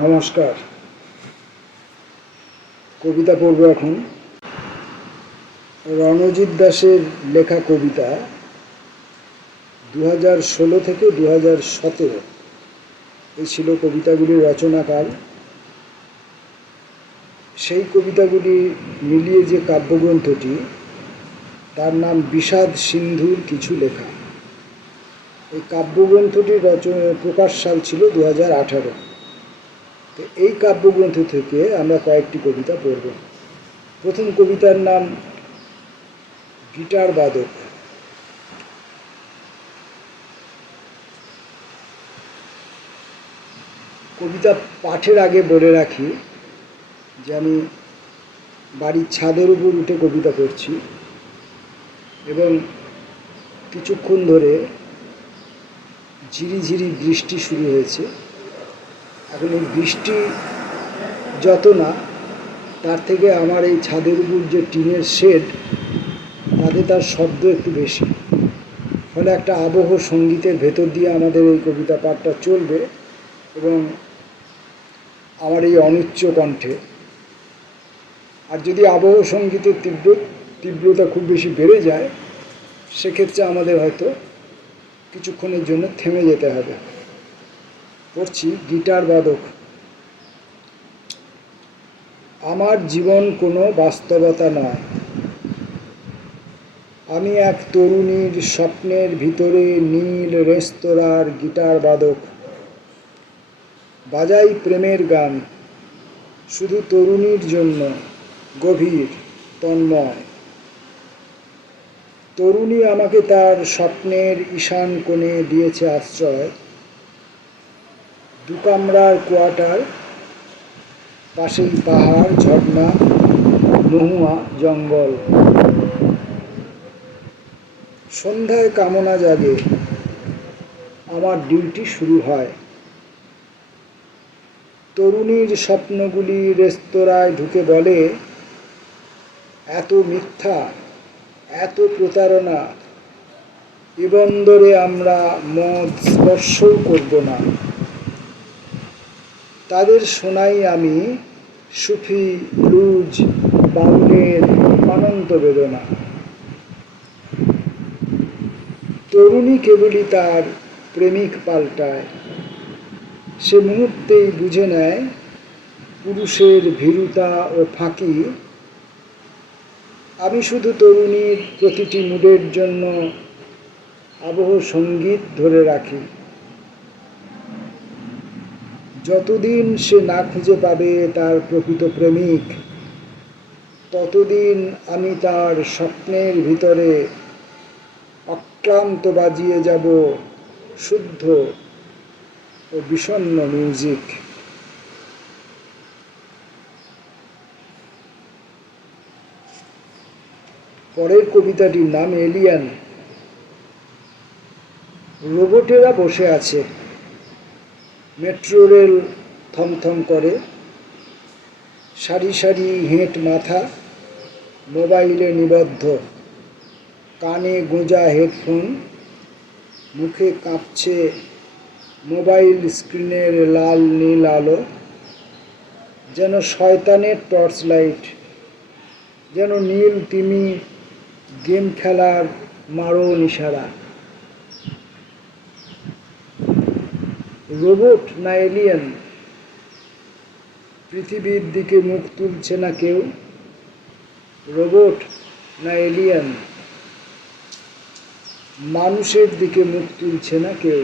নমস্কার। কবিতা পড়ব এখন। রণজিৎ দাসের লেখা কবিতা 2016 থেকে 2017 এই ছিল কবিতাগুলির রচনাকাল। সেই কবিতাগুলি মিলিয়ে যে কাব্যগ্রন্থটি, তার নাম বিষাদ সিন্ধুর কিছু লেখা। এই কাব্যগ্রন্থটির প্রকাশ সাল ছিল 2018। তো এই কাব্যগ্রন্থ থেকে আমরা কয়েকটি কবিতা পড়ব। প্রথম কবিতার নাম গিটার বাদক। কবিতা পাঠের আগে বলে রাখি যে আমি বাড়ির ছাদের উপর উঠে কবিতা পড়ছি এবং কিছুক্ষণ ধরে ঝিরিঝিরি বৃষ্টি শুরু হয়েছে। এখন এই বৃষ্টি যত না, তার থেকে আমার এই ছাদের উপর যে টিনের শেড, তাতে তার শব্দ একটু বেশি। ফলে একটা আবহ সঙ্গীতের ভেতর দিয়ে আমাদের এই কবিতা পাঠটা চলবে এবং আমার এই অনুচ্চ কণ্ঠে। আর যদি আবহ সঙ্গীতের তীব্রতা খুব বেশি বেড়ে যায়, সেক্ষেত্রে আমাদের হয়তো কিছুক্ষণের জন্য থেমে যেতে হবে। পড়ছি গিটার বাদক। আমার জীবন কোনো বাস্তবতা নয়। আমি এক তরুণীর স্বপ্নের ভিতরে নীল রেস্তোরাঁর গিটার বাদক। বাজাই প্রেমের গান শুধু তরুণীর জন্য, গভীর তন্ময়। তরুণী আমাকে তার স্বপ্নের ঈশান কোণে দিয়েছে আশ্রয়। দুকামরার কোয়ার্টার, পাশেই পাহাড়, ঝর্ণা, মহুয়া, জঙ্গল। সন্ধ্যায় কামনা জাগে, আমার ডিউটি শুরু হয়। তরুণীর স্বপ্নগুলি রেস্তোরাঁয় ঢুকে বলে, এত মিথ্যা, এত প্রতারণা, এ বন্দরে আমরা মদ স্পর্শও করব না। তাদের শোনাই আমি সুফি, ব্লুজ, বাউলের অনন্ত বেদনা। তরুণী কেবলই তার প্রেমিক পাল্টায়, সে মুহূর্তেই বুঝে নেয় পুরুষের ভীরুতা ও ফাঁকি। আমি শুধু তরুণীর প্রতিটি মুডের জন্য আবহ সঙ্গীত ধরে রাখি। যতদিন সে না খুঁজে পাবে তার প্রকৃত প্রেমিক, ততদিন আমি তার স্বপ্নের ভিতরে অক্লান্ত বাজিয়ে যাব শুদ্ধ ও বিষণ্ণ মিউজিক। পরের কবিতাটির নাম এলিয়ান। রোবটেরা বসে আছে, মেট্রো রেল থমথম করে, সারি সারি হেঁট মাথা, মোবাইলে নিবদ্ধ, কানে গোঁজা হেডফোন, মুখে কাঁপছে মোবাইল স্ক্রিনের লাল নীল আলো। যেন শয়তানের টর্চ লাইট, যেন নীল তিমি গেম খেলার মারণ ইশারা। রোবট না এলিয়েন, পৃথিবীর দিকে মুখ তুলছে না কেউ। রোবট না এলিয়েন, মানুষের দিকে মুখ তুলছে না কেউ।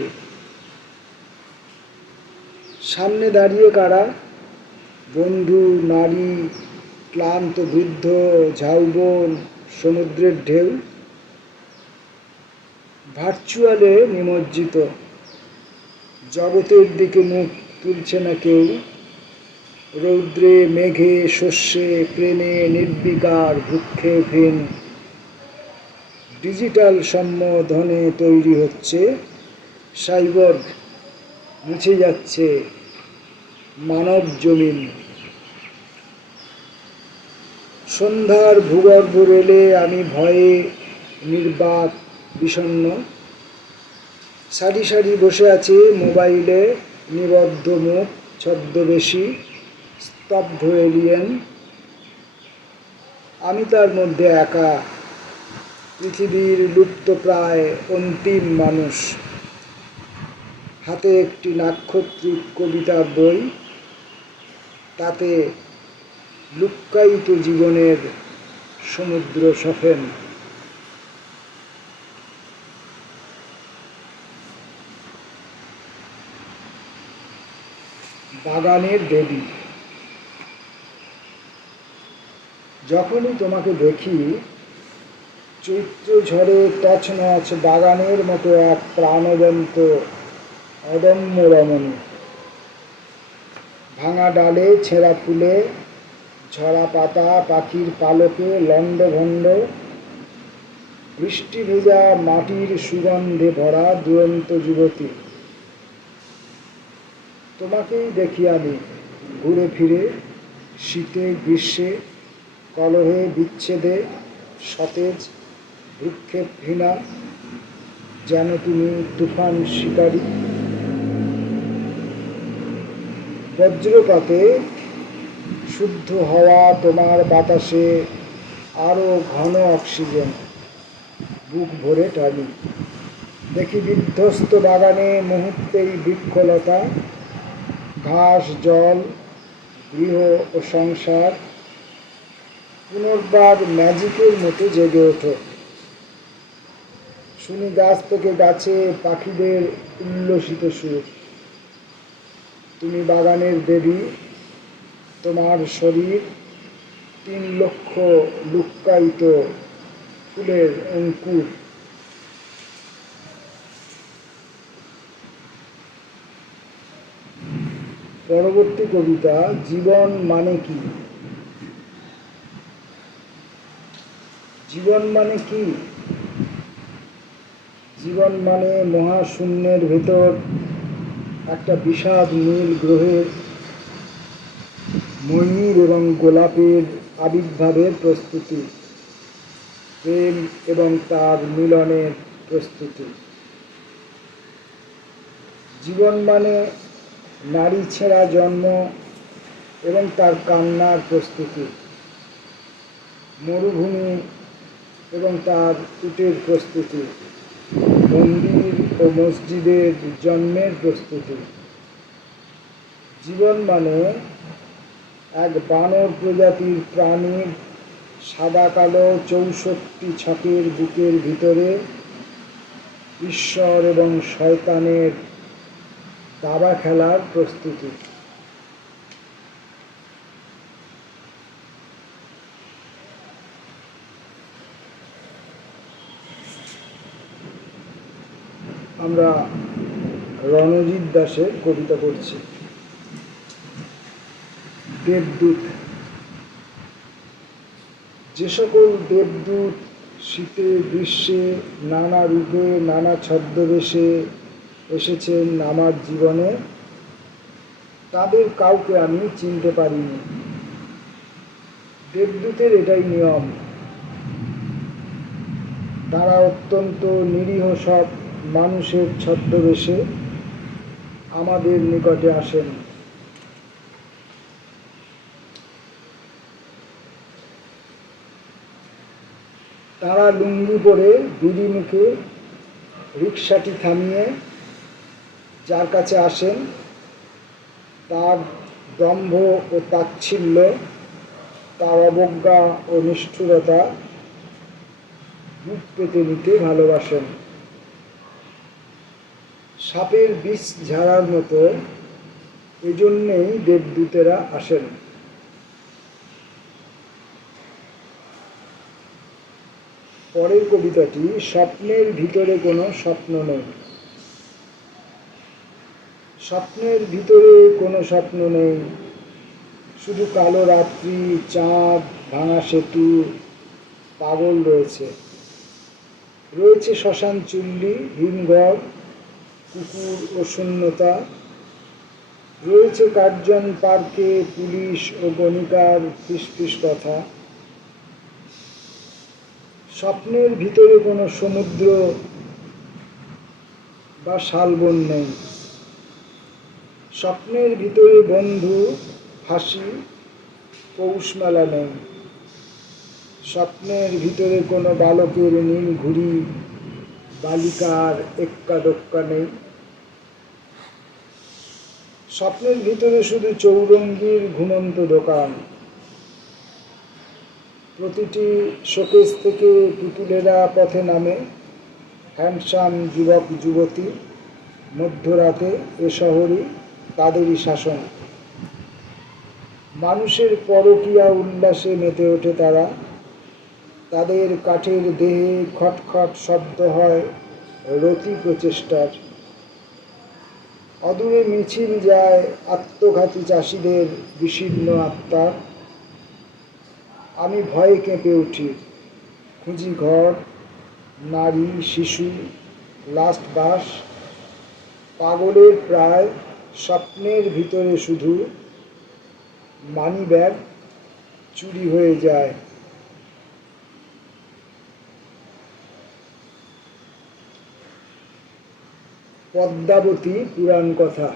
সামনে দাঁড়িয়ে কারা, বন্ধু, নারী, ক্লান্ত বৃদ্ধ, ঝাউবন, সমুদ্রের ঢেউ। ভার্চুয়ালে নিমজ্জিত, জগতের দিকে মুখ তুলছে না কেউ। রৌদ্রে, মেঘে, শস্যে, প্রেমে নির্বিকার, ভ্রূক্ষেপহীন। ডিজিটাল সম্বোধনে তৈরি হচ্ছে সাইবর্গ, মুছে যাচ্ছে মানব জমিন। সন্ধ্যার ভূগর্ভ রেলে আমি ভয়ে নির্বাক, বিষণ্ণ। সারি সারি বসে আছে মোবাইলে নিবদ্ধ মুখ, ছদ্মবেশী স্তব্ধ এলিয়েন। আমি তার মধ্যে একা, পৃথিবীর লুপ্তপ্রায় অন্তিম মানুষ। হাতে একটি নাক্ষত্রিক কবিতার বই, তাতে লুক্কায়িত জীবনের সমুদ্র সফেন। বাগানের দেবী। যখনই তোমাকে দেখি, চৈত্র ঝড়ে তছনছ বাগানের মতো এক প্রাণবন্ত অদম্য রমণী। ভাঙা ডালে, ছেঁড়া ফুলে, ঝরা পাতা, পাখির পালকে লণ্ডভণ্ড, বৃষ্টি ভেজা মাটির সুগন্ধে ভরা দুরন্ত যুবতী। তোমাকেই দেখি আমি ঘুরে ফিরে, শীতে গ্রীষ্মে, কলহে বিচ্ছেদে, সতেজ ভ্রুক্ষেপ ঘৃণা, যেন তুমি তুফান শিকারী। বজ্রপাতে শুদ্ধ হওয়া তোমার বাতাসে আরো ঘন অক্সিজেন বুক ভরে টানি। দেখি বিধ্বস্ত বাগানে মুহূর্তেই বৃক্ষলতা, ঘাস, জল, গৃহ ও সংসার পুনর্বার ম্যাজিকের মতো জেগে ওঠে। শুনি গাছ থেকে গাছে পাখিদের উল্লসিত সুর। তুমি বাগানের দেবী, তোমার শরীর 3 লক্ষ লুক্কায়িত ফুলের অঙ্কুর। পরবর্তী কবিতা, জীবন মানে কি? জীবন মানে কি? জীবন মানে মহাশূন্যের ভেতর একটা বিষাদ নীল গ্রহের ময়ূর এবং গোলাপের আবির্ভাবের প্রস্তুতি, প্রেম এবং তার মিলনের প্রস্তুতি। জীবন মানে নারী ছেঁড়া জন্ম এবং তার কান্নার প্রস্তুতি, মরুভূমি এবং তার উটের প্রস্তুতি, মন্দির ও মসজিদের জন্মের প্রস্তুতি। জীবন মানে এক বানর প্রজাতির প্রাণীর সাদা কালো 64 ছকের বুকের ভিতরে ঈশ্বর এবং শয়তানের দাবা খেলার প্রস্তুতি। আমরা রণজিৎ দাসের কবিতা পড়ছি। দেবদূত। যে সকল দেবদূত শীতে গ্রীষ্মে নানা রূপে নানা ছদ্মবেশে এসেছেন আমার জীবনে, তাদের কাউকে আমি চিনতে পারিনি। দেবদূতের এটাই নিয়ম। তারা অত্যন্ত নিরীহ সব মানুষের ছদ্মবেশে আমাদের নিকটে আসেন। তারা লুঙ্গি পরে বিড়ি মুখে রিকশাটি থামিয়ে যার কাছে আসেন, তার দম্ভ ও তাচ্ছিল্য, তার অবজ্ঞা ও নিষ্ঠুরতা বুক পেতে নিতে ভালোবাসেন। সাপের বিষ ঝাড়ার মতো এজন্যেই দেবদূতেরা আসেন। পরের কবিতাটি, স্বপ্নের ভিতরে কোনো স্বপ্ন নেই। স্বপ্নের ভিতরে কোনো স্বপ্ন নেই, শুধু কালো রাত্রি, চাঁদ, ভাঙা সেতু, পাগল রয়েছে। রয়েছে শ্মশান চুল্লি, হিমঘর, কুকুর ও শূন্যতা। রয়েছে কার্জন পার্কে পুলিশ ও গণিকার ফিসফিস কথা। স্বপ্নের ভিতরে কোনো সমুদ্র বা শালবন নেই। স্বপ্নের ভিতরে বন্ধু হাসি পৌষ মেলা নেই, স্বপ্নের ভিতরে কোনো বালকের নীল ঘুড়ি, বালিকার এক্কা দোক্কা নেই। স্বপ্নের ভিতরে শুধু চৌরঙ্গির ঘুমন্ত দোকান, প্রতিটি শোকেস থেকে পুতুলেরা পথে নামে, হ্যান্ডসাম যুবক যুবতী, মধ্যরাতে এ শহরই তাদেরই শাসন। মানুষের পরকীয়া উল্লাসে মেতে ওঠে তারা, তাদের কাঠের দেহে খটখট শব্দ হয় রতি প্রচেষ্টার। অদূরে মিছিল যায় আত্মঘাতী চাষিদের বিশীর্ণ আত্মার। আমি ভয়ে কেঁপে উঠি, খুঁজি ঘর, নারী, শিশু, লাস্ট বাস। পাগলের প্রায় স্বপ্নের ভিতরে শুধু মানি ব্যাগ চুরি হয়ে যায়। পদ্মাবতী পুরাণ কথা।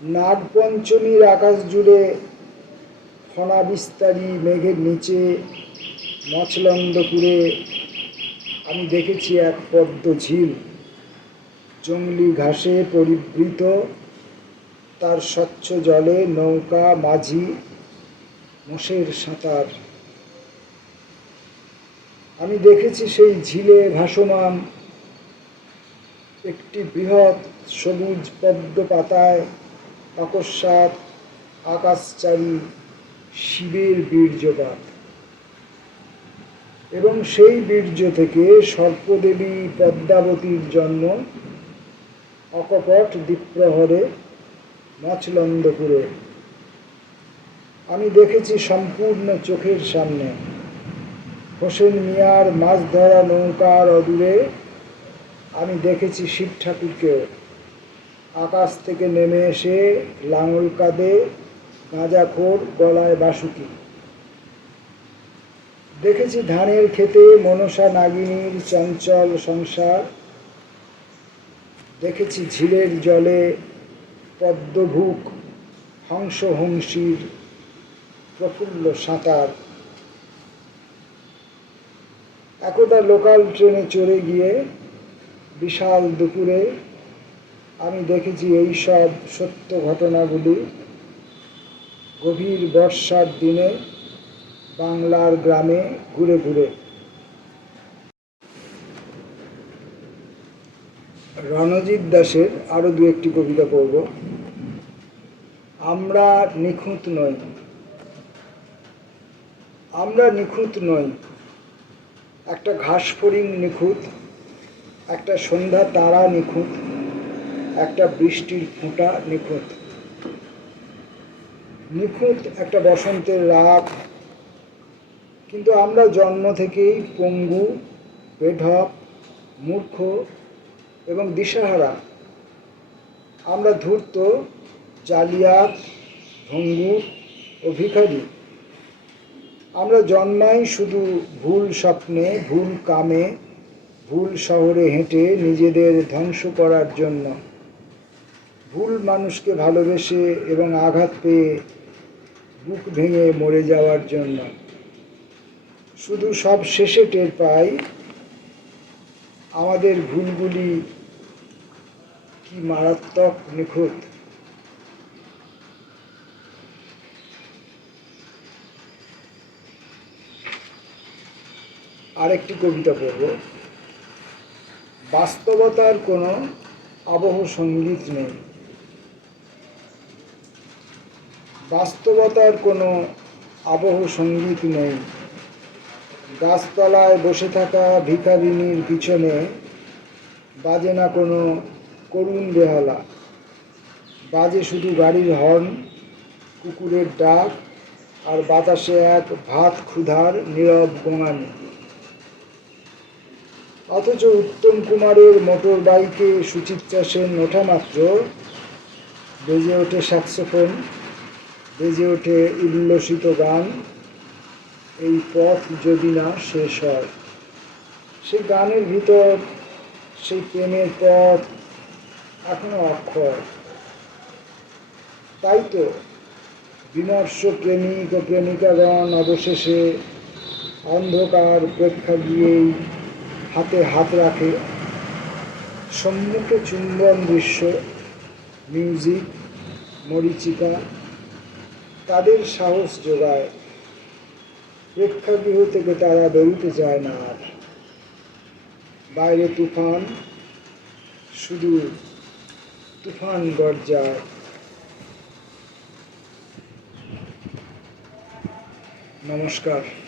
নাগপঞ্চমীর আকাশ জুড়ে ফণা বিস্তারী মেঘের নিচে মচলন্দপুরে আমি দেখেছি এক পদ্ম ঝিল, জংলি ঘাসে পরিবৃত, তার স্বচ্ছ জলে নৌকা, মাঝি, মোষের সাঁতার। আমি দেখেছি সেই ঝিলে ভাসমান একটি বৃহৎ সবুজ পদ্ম পাতায় অকস্মাৎ আকাশচারী শিবের বীর্যপাত, এবং সেই বীর্য থেকে সর্পদেবী পদ্মাবতীর জন্ম অকপট দ্বীপ্রহরে মচলন্দপুরে। আমি দেখেছি সম্পূর্ণ চোখের সামনে হোসেন মিয়ার মাছ ধরা নৌকার অদূরে। আমি দেখেছি শিব ঠাকুরকেও আকাশ থেকে নেমে এসে লাঙল কাঁধে, গাঁজাখোর, গলায় বাসুকি। দেখেছি ধানের ক্ষেতে মনসা নাগিনীর চঞ্চল সংসার, দেখেছি ঝিলের জলে পদ্মভুক হংসহংসীর প্রফুল্ল সাঁতার। একদা লোকাল ট্রেনে চড়ে গিয়ে বিশাল দুপুরে আমি দেখেছি এই সব সত্য ঘটনাগুলি গভীর বর্ষার দিনে বাংলার গ্রামে ঘুরে ঘুরে। রণজিৎ দাসের আরও দু একটি কবিতা পড়ব। আমরা নিখুঁত নই, আমরা নিখুঁত নই, একটা ঘাস ফড়িং নিখুঁত, একটা সন্ধ্যা তারা নিখুঁত, একটা বৃষ্টির ফোঁটা নিখুঁত। নিখুঁত একটা বসন্তের রাত, কিন্তু আমরা জন্ম থেকেই পঙ্গু, বেঢপ, মূর্খ এবং দিশাহারা। আমরা ধূর্ত, জালিয়াত, ভঙ্গুর ও ভিখারি। আমরা জন্মাই শুধু ভুল স্বপ্নে, ভুল কামে, ভুল শহরে হেঁটে নিজেদের ধ্বংস করার জন্য, ভুল মানুষকে ভালোবেসে এবং আঘাত পেয়ে বুক ভেঙে মরে যাওয়ার জন্য। শুধু সব শেষে টের পাই আমাদের ভুলগুলি কি মারাত্মক নিখুঁত। আরেকটি কবিতা পড়ব। বাস্তবতার কোনো আবহ সঙ্গীত নেই, বাস্তবতার কোনো আবহ সঙ্গীত নেই। গাছতলায় বসে থাকা ভিখারিনীর পিছনে বাজে না কোনো করুণ বেহালা, বাজে শুধু গাড়ির হর্ন, কুকুরের ডাক আর বাতাসে এক ভাত ক্ষুধার নীরব গোঙানি। অথচ উত্তম কুমারের মোটর বাইকে সুচিত্রা সেন ওঠা মাত্র বেজে ওঠে স্যাক্সোফোন, বেজে ওঠে উল্লসিত গান, এই পথ যদি না শেষ হয়। সেই গানের ভিতর সেই প্রেমের পথ এখনো অক্ষয়। তাই তো বিমর্ষ প্রেমিক ও প্রেমিকাগণ অবশেষে অন্ধকার প্রেক্ষাগৃহেই হাতে হাত রাখে। সম্মুখে চুম্বন দৃশ্য, মিউজিক, মরীচিকা তাদের সাহস যোগায়। প্রেক্ষাগৃহ থেকে তারা বেরোতে চায় না আর। বাইরে তুফান, শুধু তুফান গর্জায়। নমস্কার।